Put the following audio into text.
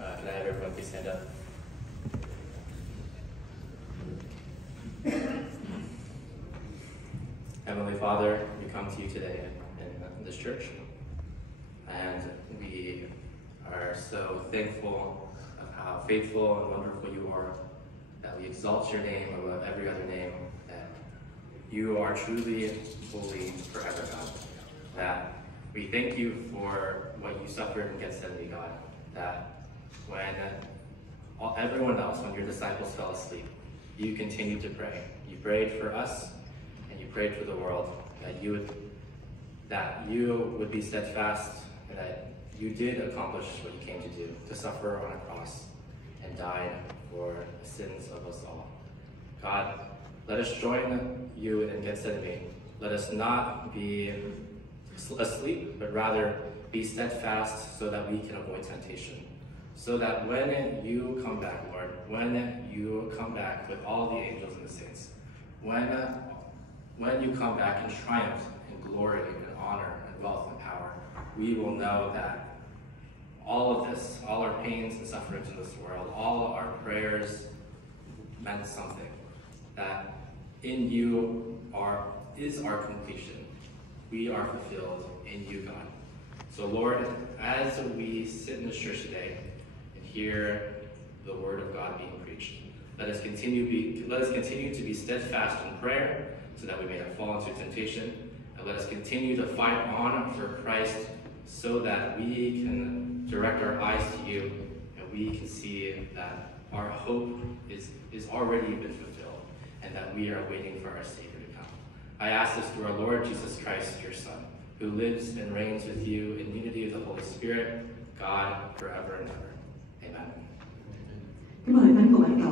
Can I have everyone please stand up? Heavenly Father, we come to you today in this church, and we are so thankful of how faithful and wonderful you are, that we exalt your name above every other name, that you are truly holy forever, God. That we thank you for what you suffered in Gethsemane, God, that when everyone else, when your disciples fell asleep, you continued to pray. You prayed for us, and you prayed for the world, that you would be steadfast, and that you did accomplish what you came to do, to suffer on a cross and died for the sins of us all. God, let us join you in Gethsemane. Let us not be asleep, but rather be steadfast so that we can avoid temptation. So that when you come back, Lord, when you come back with all the angels and the saints, when you come back in triumph and glory and honor and wealth and power, we will know that all of this, all our pains and sufferings in this world, all our prayers meant something. That in you is our completion. We are fulfilled in you, God. So Lord, as we sit in this church today and hear the word of God being preached, let us continue to be steadfast in prayer so that we may not fall into temptation, and let us continue to fight on for Christ so that we can direct our eyes to you and we can see that our hope is already been fulfilled and that we are waiting for our Savior to come. I ask this through our Lord Jesus Christ, your Son, who lives and reigns with you in unity of the Holy Spirit, God, forever and ever. Amen. Kính mời thánh của bạn trò.